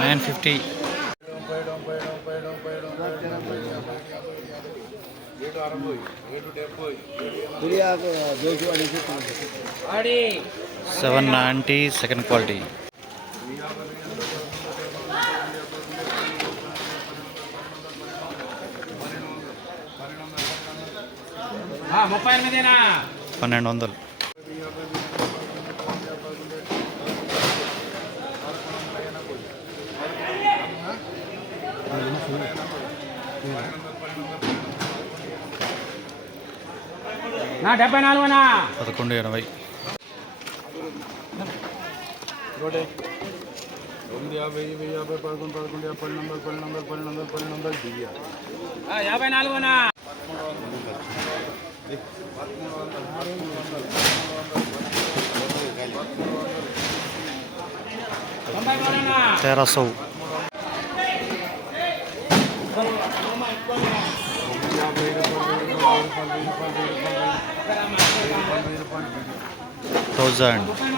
950. $790 second quality. $1200. నా 74 నా 1180. ఆ 54 నా 1300. $1000.